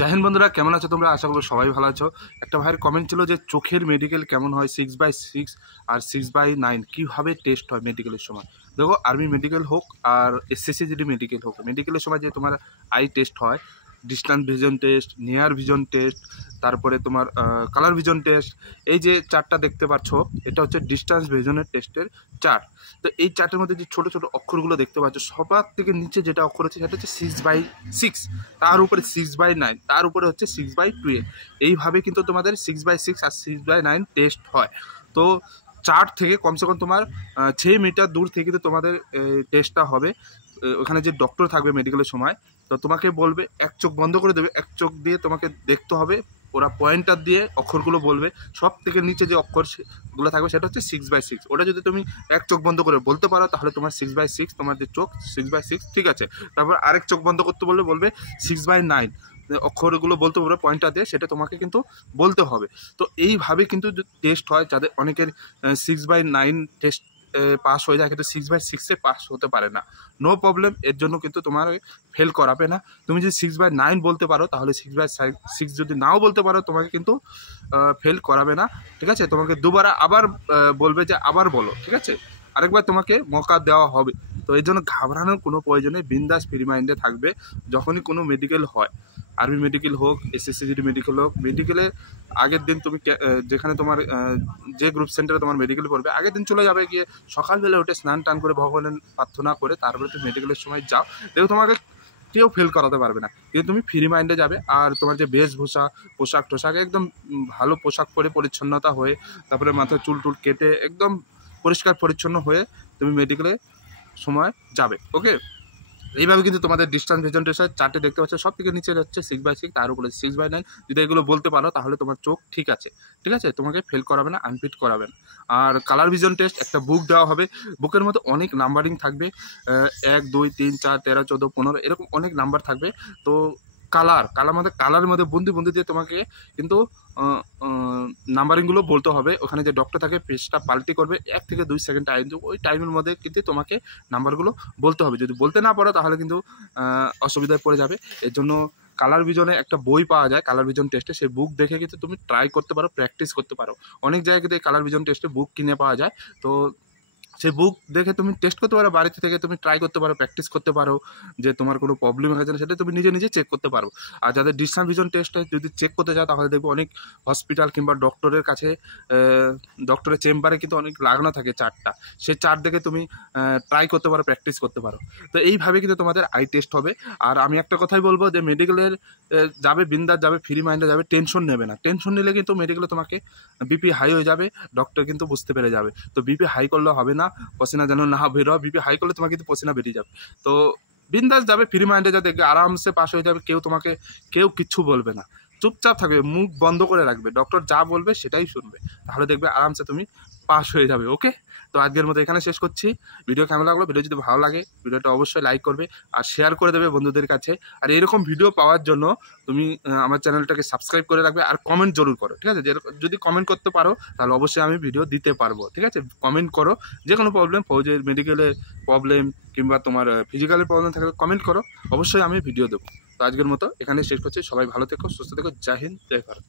জয় হিন্দ বন্ধুরা, কেমন আছো তোমরা? আশা করি সবাই ভালো আছো। একটা ভাইয়ের কমেন্ট ছিল যে চোখের মেডিকেল কেমন হয়, 6/6 আর 6/9 কীভাবে টেস্ট হয় মেডিকেলের সময়। দেখো, আর্মি মেডিকেল হোক আর এসএসসি যদি মেডিকেল হোক, মেডিকেলের সময় যে তোমার আই টেস্ট হয়, distance vision test, near vision test, তারপরে তোমার কালার ভিজন টেস্ট, এই যে চারটা দেখতে পাচ্ছ, এটা হচ্ছে ডিস্টেন্স ভিজনের টেস্টের চার্ট। তো এই চার্টের মধ্যে যে ছোটো ছোটো অক্ষরগুলো দেখতে পাচ্ছ, সবার থেকে নিচে যেটা অক্ষর আছে সেটা হচ্ছে 6/6, তার উপরে 6/9, তার উপরে হচ্ছে 6/12। এইভাবে কিন্তু তোমাদের 6/6 আর 6/9 টেস্ট হয়। তো চার্ট থেকে কমসে কম তোমার 6 মিটার দূর থেকে কিন্তু তোমাদের টেস্টটা হবে। ওখানে যে ডক্টর থাকবে মেডিকেলের সময়, তো তোমাকে বলবে, এক চোখ বন্ধ করে দেবে, এক চোখ দিয়ে তোমাকে দেখতে হবে, ওরা পয়েন্টার দিয়ে অক্ষরগুলো বলবে। সব থেকে নিচে যে অক্ষরগুলো থাকবে সেটা হচ্ছে 6/6। ওটা যদি তুমি এক চোখ বন্ধ করে বলতে পারো তাহলে তোমার 6/6, তোমার যে চোখ 6/6 ঠিক আছে। তারপর আরেক চোখ বন্ধ করতে বলবে 6/9, অক্ষরগুলো বলতে পারবে পয়েন্টার দিয়ে, সেটা তোমাকে কিন্তু বলতে হবে। তো এইভাবে কিন্তু টেস্ট হয়। যাদের অনেকের 6/9 টেস্ট পাস হয়ে যায়, কিন্তু 6/6 পাস হতে পারে না, নো প্রবলেম। এর জন্য কিন্তু তোমার ফেল করাবে না। তুমি যদি 6/9 বলতে পারো তাহলে 6/6, যদি নাও বলতে পারো তোমাকে কিন্তু ফেল করাবে না, ঠিক আছে। তোমাকে দুবার আবার বলবে যে আবার বলো, ঠিক আছে, আরেকবার তোমাকে মৌকা দেওয়া হবে। তো এই জন্য ঘাবড়ানোর কোনো প্রয়োজনে বিন্দাস ফ্রি মাইন্ডে থাকবে। যখনই কোনো মেডিকেল হয়, আর্মি মেডিকেল হোক, এসএসসি মেডিকেল হোক, মেডিকেলের আগের দিন তুমি যেখানে তোমার যে গ্রুপ সেন্টারে তোমার মেডিকেল পড়বে, আগের দিন চলে যাবে, গিয়ে সকালবেলা উঠে স্নান টান করে ভগবানের প্রার্থনা করে তারপরে তুমি মেডিকেলের সময় যাও। দেখো, তোমাকে কেউ ফেল করাতে পারবে না, কিন্তু তুমি ফ্রি মাইন্ডে যাবে। আর তোমার যে বেশভূষা, পোশাক টোশাক একদম ভালো পোশাক পরে, পরিচ্ছন্নতা হয়ে, তারপরে মাথায় চুল টুল কেটে একদম পরিষ্কার পরিচ্ছন্ন হয়ে তুমি মেডিকেলে সময় যাবে। ওকে, এইভাবে কিন্তু তোমাদের ডিস্টেন্স ভিজন টেস্ট চারটে দেখতে পাচ্ছ। সব থেকে নিচে হচ্ছে 6/6, তার উপরে 6/9। যদি এগুলো বলতে পারো তাহলে তোমার চোখ ঠিক আছে, ঠিক আছে, তোমাকে ফেল করাবে না, আনফিট করাবে না। আর কালার ভিজন টেস্ট, একটা বুক দেওয়া হবে, বুকের মধ্যে অনেক নাম্বারিং থাকবে, 1 2 3 4 13 14 15 এরকম অনেক নাম্বার থাকবে। তো কালারের মধ্যে বন্দি দিয়ে তোমাকে কিন্তু নাম্বারিংগুলো বলতে হবে। ওখানে যে ডক্টর থাকে পেজটা পাল্টি করবে, 1 থেকে 2 সেকেন্ড টাইম, ওই টাইমের মধ্যে কিন্তু তোমাকে নাম্বারগুলো বলতে হবে। যদি বলতে না পারো তাহলে কিন্তু অসুবিধায় পড়ে যাবে। এর জন্য কালার ভিজনে একটা বই পাওয়া যায়, কালার ভিজন টেস্টে, সেই বুক দেখে কিন্তু তুমি ট্রাই করতে পারো, প্র্যাকটিস করতে পারো। অনেক জায়গায় কিন্তু কালার ভিজন টেস্টে বুক কিনে পাওয়া যায়। তো সেই বুক দেখে তুমি টেস্ট করতে পারো, বাড়িতে থেকে তুমি ট্রাই করতে পারো, প্র্যাকটিস করতে পারো, যে তোমার কোনো প্রবলেম হয়েছে না সেটা তুমি নিজে চেক করতে পারো। আর যাদের ডিস্টেন্স ভিজন টেস্টটা যদি চেক করতে চাও তাহলে দেখবো অনেক হসপিটাল কিংবা ডক্টরের কাছে, ডক্টরের চেম্বারে কিন্তু অনেক লাগানো থাকে চার্টটা, সেই চার্ট দেখে তুমি ট্রাই করতে পারো, প্র্যাকটিস করতে পারো। তো এইভাবে কিন্তু তোমাদের আই টেস্ট হবে। আর আমি একটা কথাই বলবো যে মেডিকেলের যাবে, বিন্দাস যাবে, ফ্রি মাইন্ডে যাবে, টেনশন নেবে না। টেনশন নিলে কিন্তু মেডিকেলে তোমাকে বিপি হাই হয়ে যাবে, ডক্টর কিন্তু বুঝতে পেরে যাবে। তো বিপি হাই করলে হবে না, পসিনা যেন না বেরো। বিপি হাই করলে তোমার কিন্তু পসিনা বেরিয়ে যাবে। তো বিন্দাস যাবে, ফ্রি মাইন্ডে যাবে, আরামসে পাস হয়ে যাবে। কেউ কিচ্ছু বলবে না, চুপচাপ থাকবে, মুখ বন্ধ করে রাখবে, ডক্টর যা বলবে সেটাই শুনবে, তাহলে দেখবে আরামসে তুমি পাস হয়ে যাবে। ওকে, তো আজকের মতো এখানে শেষ করছি। ভিডিও কেমন লাগলো? ভিডিও যদি ভালো লাগে ভিডিওটা অবশ্যই লাইক করবে আর শেয়ার করে দেবে বন্ধুদের কাছে। আর এরকম ভিডিও পাওয়ার জন্য তুমি আমার চ্যানেলটাকে সাবস্ক্রাইব করে রাখবে আর কমেন্ট জরুর করো, ঠিক আছে। যদি কমেন্ট করতে পারো তাহলে অবশ্যই আমি ভিডিও দিতে পারবো, ঠিক আছে। কমেন্ট করো, যে কোনো প্রবলেম, ফৌজের মেডিকেলের প্রবলেম কিংবা তোমার ফিজিক্যালের প্রবলেম থাকলে কমেন্ট করো, অবশ্যই আমি ভিডিও দেবো। তো আজকের মতো এখানে শেষ করছি। সবাই ভালো থেকো, সুস্থ থেকো। জয় হিন্দ, জয় ভারত।